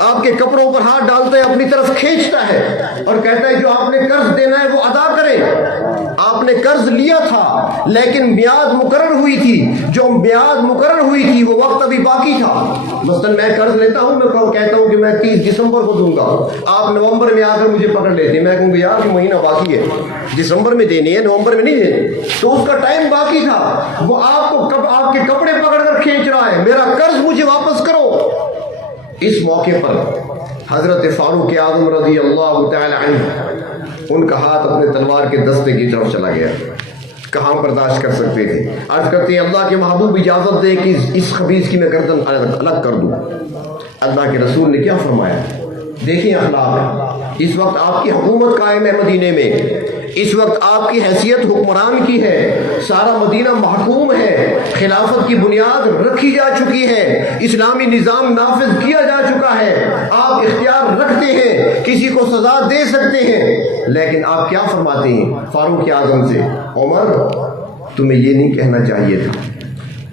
آپ کے کپڑوں پر ہاتھ ڈالتا ہے، اپنی طرف کھینچتا ہے اور کہتا ہے جو آپ نے قرض دینا ہے وہ ادا کریں، آپ نے قرض لیا تھا لیکن میعاد مقرر ہوئی تھی، جو میعاد مقرر ہوئی تھی وہ وقت ابھی باقی تھا۔ مثلا میں قرض لیتا ہوں، میں کہتا ہوں کہ میں 30 دسمبر کو دوں گا، آپ نومبر میں آ کر مجھے پکڑ لیتے، میں کہوں گا یار یہ مہینہ باقی ہے، دسمبر میں دینی ہے، نومبر میں نہیں دینی، تو اس کا ٹائم باقی تھا، وہ آپ کے کپڑے پکڑ کر کھینچ رہا ہے، میرا قرض مجھے واپس کرو۔ اس موقع پر حضرت فاروق اعظم رضی اللہ تعالی عنہ، ان کا ہاتھ اپنے تلوار کے دستے کی طرف چلا گیا، کہاں برداشت کر سکتے تھے؟ عرض کرتے ہیں اللہ کے محبوب اجازت دے کہ اس خبیث کی میں گردن الگ کر دوں۔ اللہ کے رسول نے کیا فرمایا؟ دیکھیں اخلاق، اس وقت آپ کی حکومت قائم ہے مدینے میں، اس وقت آپ کی حیثیت حکمران کی ہے، سارا مدینہ محکوم ہے، خلافت کی بنیاد رکھی جا چکی ہے، اسلامی نظام نافذ کیا جا چکا ہے، آپ اختیار رکھتے ہیں، کسی کو سزا دے سکتے ہیں، لیکن آپ کیا فرماتے ہیں فاروق اعظم سے؟ عمر تمہیں یہ نہیں کہنا چاہیے تھا،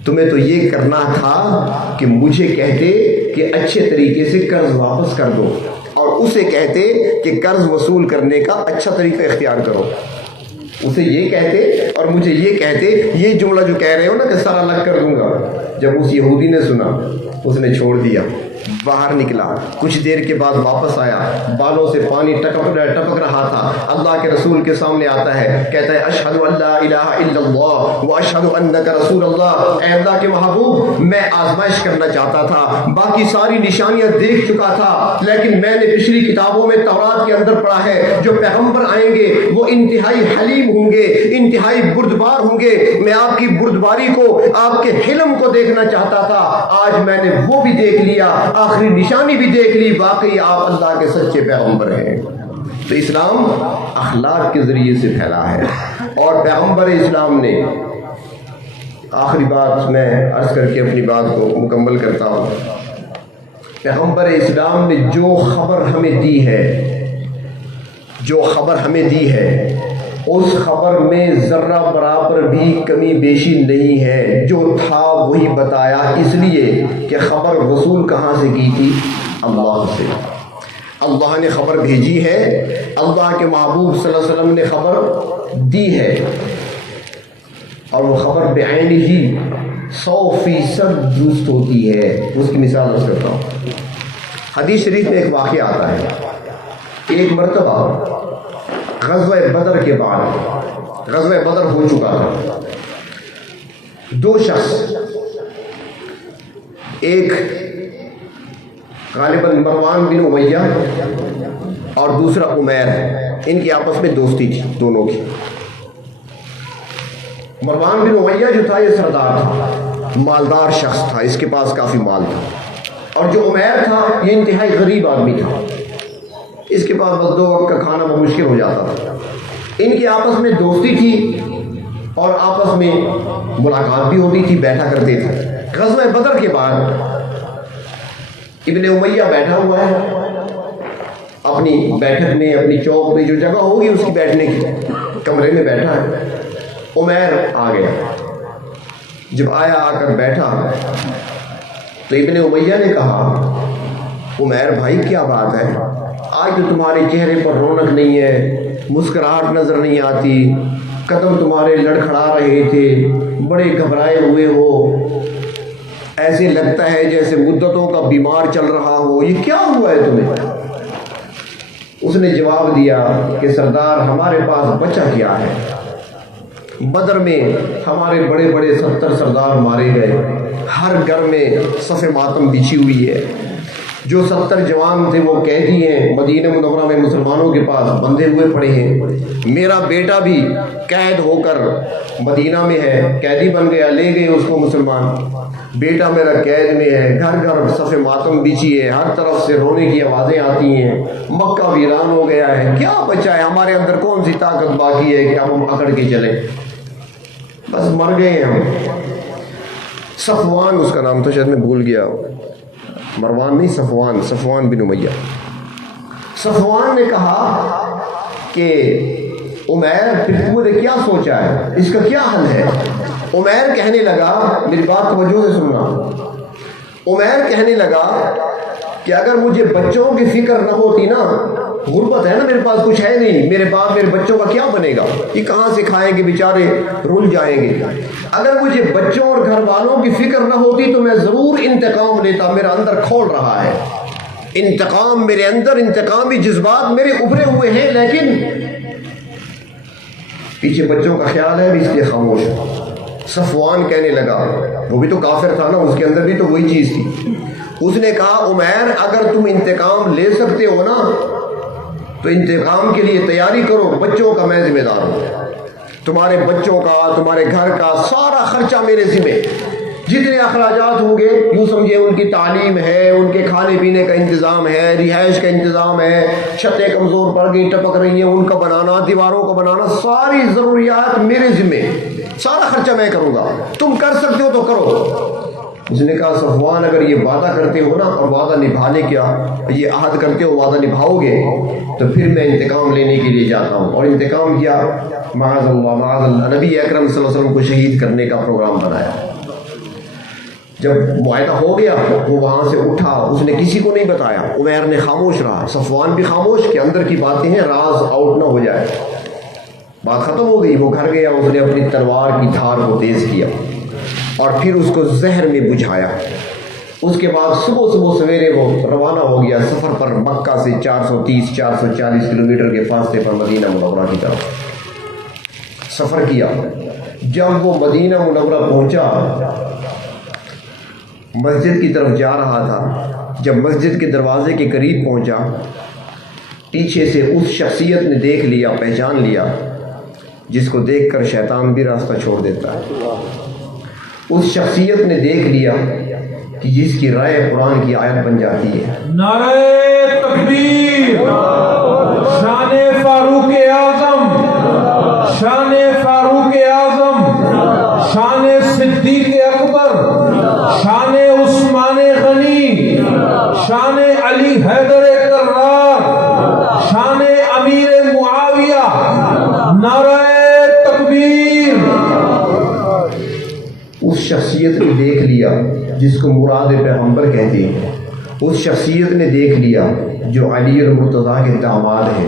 تمہیں تو یہ کرنا تھا کہ مجھے کہتے کہ اچھے طریقے سے قرض واپس کر دو، اور اسے کہتے کہ قرض وصول کرنے کا اچھا طریقہ اختیار کرو، اسے یہ کہتے اور مجھے یہ کہتے، یہ جملہ جو کہہ رہے ہو نا کہ سر الگ کر دوں گا۔ جب اس یہودی نے سنا اس نے چھوڑ دیا، باہر نکلا، کچھ دیر کے بعد واپس آیا، بالوں سے پانی ٹپک رہا تھا، اللہ کے رسول کے سامنے آتا ہے، کہتا ہے اشہد ان لا الہ الا اللہ واشہد انک رسول اللہ، اے اللہ کے محبوب میں آزمائش کرنا چاہتا تھا، باقی ساری نشانیاں دیکھ چکا تھا، لیکن میں نے پچھلی کتابوں میں تورات کے اندر پڑھا ہے جو پیغمبر آئیں گے وہ انتہائی حلیم ہوں گے، انتہائی بردبار ہوں گے، میں آپ کی بردباری کو، آپ کے حلم کو دیکھنا چاہتا تھا، آج میں نے وہ بھی دیکھ لیا، آخری نشانی بھی دیکھ لی، واقعی آپ اللہ کے سچے پیغمبر ہیں۔ تو اسلام اخلاق کے ذریعے سے پھیلا ہے، اور پیغمبر اسلام نے، آخری بات میں عرض کر کے اپنی بات کو مکمل کرتا ہوں، پیغمبر اسلام نے جو خبر ہمیں دی ہے اس خبر میں ذرہ برابر بھی کمی بیشی نہیں ہے، جو تھا وہی بتایا، اس لیے کہ خبر وصول کہاں سے کی تھی؟ اللہ سے۔ اللہ نے خبر بھیجی ہے، اللہ کے محبوب صلی اللہ علیہ وسلم نے خبر دی ہے، اور وہ خبر بعین ہی 100% درست ہوتی ہے۔ اس کی مثال عرض کرتا ہوں، حدیث شریف میں ایک واقعہ آتا ہے، ایک مرتبہ غزوہ بدر کے بعد، غزوہ بدر ہو چکا تھا، دو شخص، ایک غالباً مروان بن امیہ اور دوسرا عمیر، ان کی آپس میں دوستی تھی دونوں کی۔ مروان بن امیہ جو تھا یہ سردار تھا، مالدار شخص تھا، اس کے پاس کافی مال تھا، اور جو عمیر تھا یہ انتہائی غریب آدمی تھا، اس کے پاس بس 2 وقت کا کھانا بہت مشکل ہو جاتا تھا۔ ان کی آپس میں دوستی تھی اور آپس میں ملاقات بھی ہوتی تھی، بیٹھا کرتے تھے۔ غزوہ بدر کے بعد ابن امیہ بیٹھا ہوا ہے اپنی بیٹھک میں، اپنی چوک میں جو جگہ ہوگی اس کی بیٹھنے کی، کمرے میں بیٹھا ہے، عمیر آ گیا۔ جب آیا، آ کر بیٹھا تو ابن امیہ نے کہا، عمیر بھائی کیا بات ہے، آج تو تمہارے چہرے پر رونق نہیں ہے، مسکراہٹ نظر نہیں آتی، قدم تمہارے لڑکھڑا رہے تھے، بڑے گھبرائے ہوئے ہو، ایسے لگتا ہے جیسے مدتوں کا بیمار چل رہا ہو، یہ کیا ہوا ہے تمہیں؟ اس نے جواب دیا کہ سردار ہمارے پاس بچا کیا ہے، بدر میں ہمارے بڑے بڑے 70 سردار مارے گئے، ہر گھر میں صف ماتم بچھی ہوئی ہے، جو 70 جوان تھے وہ قیدی ہیں، مدینہ منورہ میں مسلمانوں کے پاس بندھے ہوئے پڑے ہیں، میرا بیٹا بھی قید ہو کر مدینہ میں ہے، قیدی بن گیا، لے گئے اس کو مسلمان، بیٹا میرا قید میں ہے، گھر گھر صف ماتم بچھی ہے، ہر طرف سے رونے کی آوازیں آتی ہیں، مکہ ویران ہو گیا ہے، کیا بچا ہے ہمارے اندر، کون سی طاقت باقی ہے کہ ہم اکڑ کے چلیں، بس مر گئے ہیں ہم۔ صفوان اس کا نام تھا، شاید میں بھول گیا، مروان نہیں، صفوان بن امیہ۔ صفوان نے کہا کہ عمیر پھر تو نے کیا سوچا ہے، اس کا کیا حل ہے؟ عمیر کہنے لگا، میری بات توجہ سے سننا، عمیر کہنے لگا کہ اگر مجھے بچوں کی فکر نہ ہوتی نا، غربت ہے نا، میرے پاس کچھ ہے نہیں، میرے باپ میرے بچوں کا کیا بنے گا، یہ کہاں سے کھائیں گے، بیچارے رول جائیں گے، اگر مجھے بچوں اور گھر والوں کی فکر نہ ہوتی تو میں ضرور انتقام لیتا، میرا اندر کھول رہا ہے انتقام، میرے اندر انتقامی جذبات میرے ابھرے ہوئے ہیں، لیکن پیچھے بچوں کا خیال ہے، اس لیے خاموش۔ صفوان کہنے لگا، وہ بھی تو کافر تھا نا، اس کے اندر بھی تو وہی چیز تھی، اس نے کہا عمیر اگر تم انتقام لے سکتے ہو نا تو انتقام کے لیے تیاری کرو، بچوں کا میں ذمہ دار ہوں، تمہارے بچوں کا، تمہارے گھر کا سارا خرچہ میرے ذمہ، جتنے اخراجات ہوں گے، یوں سمجھے ان کی تعلیم ہے، ان کے کھانے پینے کا انتظام ہے، رہائش کا انتظام ہے، چھتیں کمزور پڑ گئی ٹپک رہی ہیں ان کا بنانا، دیواروں کا بنانا، ساری ضروریات میرے ذمہ، سارا خرچہ میں کروں گا، تم کر سکتے ہو تو کرو۔ اس نے کہا صفوان اگر یہ وعدہ کرتے ہو نا، اور وعدہ نبھانے کیا، یہ عہد کرتے ہو وعدہ نبھاؤ گے تو پھر میں انتقام لینے کے لیے جاتا ہوں، اور انتقام کیا، معاذ اللہ معاذ اللہ، نبی اکرم صلی اللہ علیہ وسلم کو شہید کرنے کا پروگرام بنایا۔ جب معاہدہ ہو گیا وہ وہاں سے اٹھا، اس نے کسی کو نہیں بتایا، عمیر نے خاموش رہا، صفوان بھی خاموش، کہ اندر کی باتیں ہیں راز آؤٹ نہ ہو جائے، بات ختم ہو گئی، وہ گھر گیا، اس نے اپنی تلوار کی دھار کو تیز کیا اور پھر اس کو زہر میں بجھایا، اس کے بعد صبح سویرے وہ روانہ ہو گیا سفر پر، مکہ سے 430-440 کلومیٹر کے فاصلے پر مدینہ منورہ کی طرف سفر کیا۔ جب وہ مدینہ منورہ پہنچا، مسجد کی طرف جا رہا تھا، جب مسجد کے دروازے کے قریب پہنچا، پیچھے سے اس شخصیت نے دیکھ لیا، پہچان لیا، جس کو دیکھ کر شیطان بھی راستہ چھوڑ دیتا ہے، اس شخصیت نے دیکھ لیا کہ جس کی رائے قرآن کی آیت بن جاتی ہے۔ نعرہ تکبیر، شان فاروق اعظم، شان فاروق اعظم، شان صدیق اکبر، شان عثمان غنی، شان علی حیدر کرار، شان امیر معاویہ، نعرہ تکبیر۔ اس شخصیت نے دیکھ لیا جس کو مراد پیغمبر کہتے ہیں، اس شخصیت نے دیکھ لیا جو علی اور مرتضیٰ کے داماد ہیں،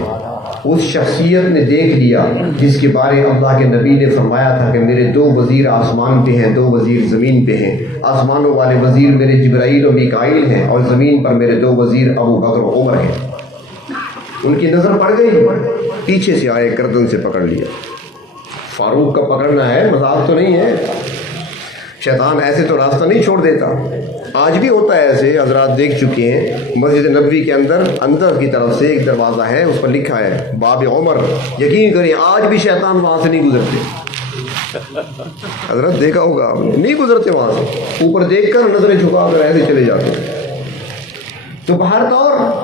اس شخصیت نے دیکھ لیا جس کے بارے اللہ کے نبی نے فرمایا تھا کہ میرے 2 وزیر آسمان پہ ہیں، 2 وزیر زمین پہ ہیں، آسمانوں والے وزیر میرے جبرائیل و میکائیل ہیں، اور زمین پر میرے 2 وزیر ابو بکر و عمر ہیں۔ ان کی نظر پڑ گئی، پیچھے سے آئے، گردن سے پکڑ لیا۔ فاروق کا پکڑنا ہے، مذاق تو نہیں ہے، شیطان ایسے تو راستہ نہیں چھوڑ دیتا، آج بھی ہوتا ہے ایسے، حضرات دیکھ چکے ہیں، مسجد نبوی کے اندر کی طرف سے ایک دروازہ ہے، اس پر لکھا ہے باب عمر، یقین کریے آج بھی شیطان وہاں سے نہیں گزرتے، حضرت دیکھا ہوگا نہیں گزرتے وہاں سے، اوپر دیکھ کر نظریں جھکا کر ایسے چلے جاتے ہیں۔ تو بہر طور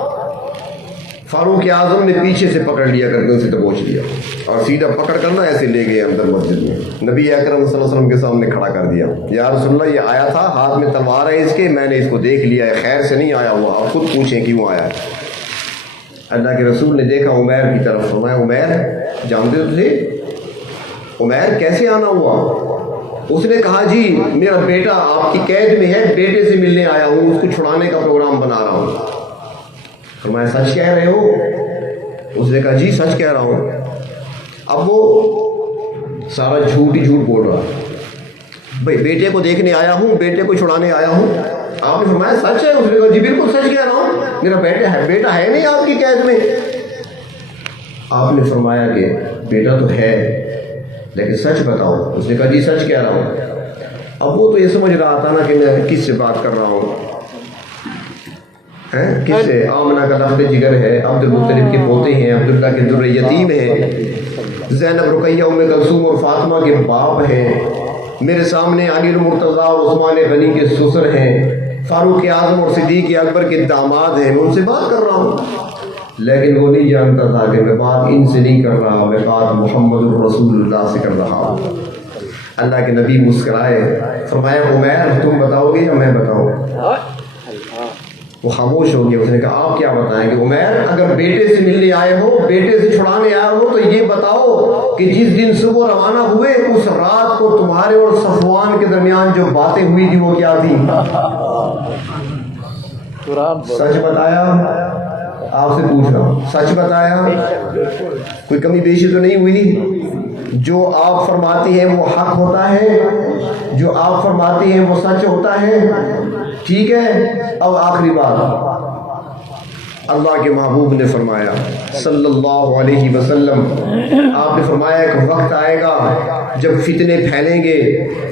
فاروق اعظم نے پیچھے سے پکڑ لیا، گردن سے دبوچ لیا، اور سیدھا پکڑ کرنا ایسے لے گئے اندر مسجد میں، نبی اکرم صلی اللہ علیہ وسلم کے سامنے کھڑا کر دیا، یا رسول اللہ یہ آیا تھا، ہاتھ میں تلوار ہے اس کے، میں نے اس کو دیکھ لیا ہے، خیر سے نہیں آیا ہوا، آپ خود پوچھیں کیوں آیا ہے۔ اللہ کے رسول نے دیکھا عمیر کی طرف، فرمایا عمیر جانتے تھے؟ عمیر کیسے آنا ہوا؟ اس نے کہا جی میرا بیٹا آپ کی قید میں ہے، بیٹے سے ملنے آیا ہوں، اس کو چھڑانے کا پروگرام بنا رہا ہوں۔ فرمایا سچ کہہ رہے ہو؟ اس نے کہا جی سچ کہہ رہا ہوں۔ اب وہ سارا جھوٹ ہی جھوٹ بول رہا، بھائی بیٹے کو دیکھنے آیا ہوں، بیٹے کو چھڑانے آیا ہوں، آپ نے فرمایا سچ ہے؟ اس نے کہا جی بالکل سچ کہہ رہا ہوں، میرا بیٹا ہے نہیں آپ کی قید میں۔ آپ نے فرمایا کہ بیٹا تو ہے لیکن سچ بتاؤ. اس نے کہا جی سچ کہہ رہا ہوں. اب وہ تو یہ سمجھ رہا تھا نا کہ میں کس سے بات کر رہا ہوں, کس سے؟ آمنہ کا لفظ جگر ہے, عبد المطلب کے پوتے ہیں, عبداللہ کے در یتیم ہیں, زینب رقیہ ام کلثوم اور فاطمہ کے باپ ہیں, میرے سامنے علی المرتضیٰ اور عثمان غنی کے سسر ہیں, فاروق اعظم اور صدیق اکبر کے داماد ہیں, میں ان سے بات کر رہا ہوں. لیکن وہ نہیں جانتا تھا کہ میں بات ان سے نہیں کر رہا, میں بات محمد الرسول اللہ سے کر رہا ہوں. اللہ کے نبی مسکرائے, فرمایا عمیر تم بتاؤ گے یا میں بتاؤں؟ وہ خاموش ہو گیا. اس نے کہا آپ کیا بتائیں گے؟ عمیر اگر بیٹے سے ملنے آئے ہو, بیٹے سے چھڑانے آئے ہو, تو یہ بتاؤ کہ جس دن صبح روانہ ہوئے اس رات کو تمہارے اور صفوان کے درمیان جو باتیں ہوئی تھی وہ کیا تھی؟ سچ بتایا؟ آپ سے پوچھ رہا ہوں, سچ بتایا؟ کوئی کمی بیشی تو نہیں ہوئی؟ جو آپ فرماتی ہیں وہ حق ہوتا ہے, جو آپ فرماتی ہیں وہ سچ ہوتا ہے. ٹھیک ہے. اب آخری بات, اللہ کے محبوب نے فرمایا صلی اللہ علیہ وسلم, آپ نے فرمایا ایک وقت آئے گا جب فتنے پھیلیں گے,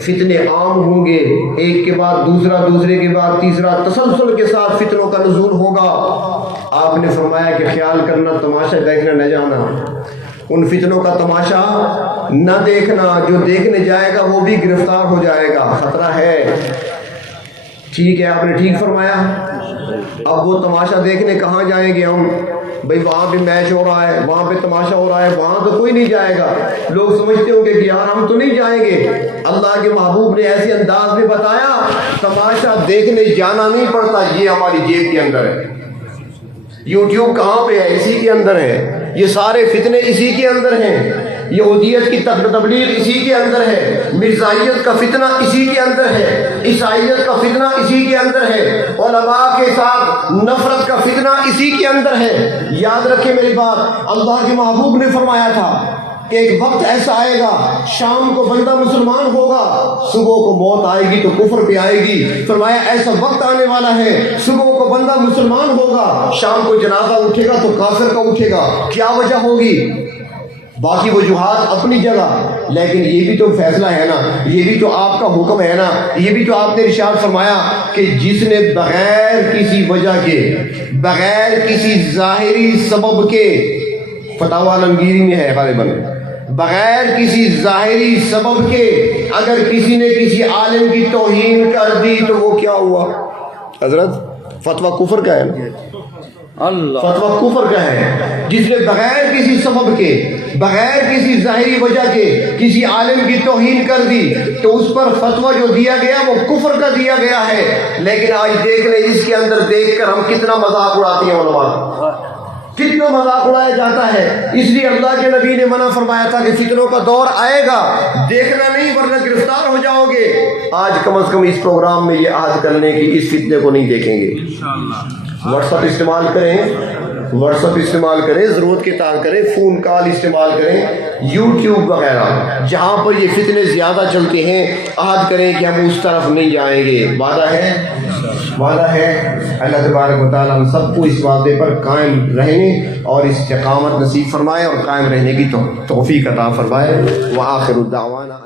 فتنے عام ہوں گے, ایک کے بعد دوسرا, دوسرے کے بعد تیسرا, تسلسل کے ساتھ فتنوں کا نزول ہوگا. آپ نے فرمایا کہ خیال کرنا, تماشا دیکھنا نہ جانا, ان فتنوں کا تماشا نہ دیکھنا, جو دیکھنے جائے گا وہ بھی گرفتار ہو جائے گا, خطرہ ہے. ٹھیک ہے, آپ نے ٹھیک فرمایا. اب وہ تماشا دیکھنے کہاں جائیں گے ہم؟ بھئی وہاں پہ میچ ہو رہا ہے, وہاں پہ تماشا ہو رہا ہے, وہاں تو کوئی نہیں جائے گا. لوگ سمجھتے ہوں گے کہ یار ہم تو نہیں جائیں گے. اللہ کے محبوب نے ایسے انداز میں بتایا تماشا دیکھنے جانا نہیں پڑتا, یہ ہماری جیب کے اندر ہے. یوٹیوب کہاں پہ ہے؟ اسی کے اندر ہے. یہ سارے فتنے اسی کے اندر ہیں. یہودیت کی تبلیغ اسی کے اندر ہے, مرزائیت کا فتنہ اسی کے اندر ہے, عیسائیت کا فتنہ اسی کے اندر ہے, علماء کے ساتھ نفرت کا فتنہ اسی کے اندر ہے. یاد رکھیں میری بات, اللہ کے محبوب نے فرمایا تھا کہ ایک وقت ایسا آئے گا, شام کو بندہ مسلمان ہوگا, صبح کو موت آئے گی تو کفر پہ آئے گی. فرمایا ایسا وقت آنے والا ہے, صبح کو بندہ مسلمان ہوگا, شام کو جنازہ اٹھے گا تو کافر کا اٹھے گا. کیا وجہ ہوگی؟ باقی وجوہات اپنی جگہ, لیکن یہ بھی تو فیصلہ ہے نا, یہ بھی تو آپ کا حکم ہے نا, یہ بھی تو آپ نے ارشاد فرمایا کہ جس نے بغیر کسی وجہ کے, بغیر کسی ظاہری سبب کے, فتاوی عالمگیری میں ہے غالباً, بغیر کسی ظاہری سبب کے اگر کسی نے کسی عالم کی توہین کر دی تو وہ کیا ہوا؟ حضرت فتویٰ کفر کا ہے نا, فتویٰ کفر کا ہے. جس نے بغیر کسی سبب کے, بغیر کسی ظاہری وجہ کے کسی عالم کی توہین کر دی تو اس پر فتویٰ جو دیا گیا وہ کفر کا دیا گیا ہے. لیکن آج دیکھ لیں, اس کے اندر دیکھ کر ہم کتنا مذاق اڑاتے ہیں علماء, کتنا مذاق اڑایا جاتا ہے. اس لیے اللہ کے نبی نے منع فرمایا تھا کہ فتنوں کا دور آئے گا, دیکھنا نہیں ورنہ گرفتار ہو جاؤ گے. آج کم از کم اس پروگرام میں یہ عہد کر لیں کہ اس فتنے کو نہیں دیکھیں گے. واٹس ایپ استعمال کریں, واٹس ایپ استعمال کریں, ضرورت کے طور کریں, فون کال استعمال کریں, یوٹیوب وغیرہ جہاں پر یہ فتنے زیادہ چلتے ہیں, عہد کریں کہ ہم اس طرف نہیں جائیں گے. وعدہ ہے, وعدہ ہے. اللہ تبارک و تعالیٰ ہم سب کو اس وعدے پر قائم رہنے اور استقامت نصیب فرمائے اور قائم رہنے کی توفیق عطا فرمائے. وآخر الدعوانا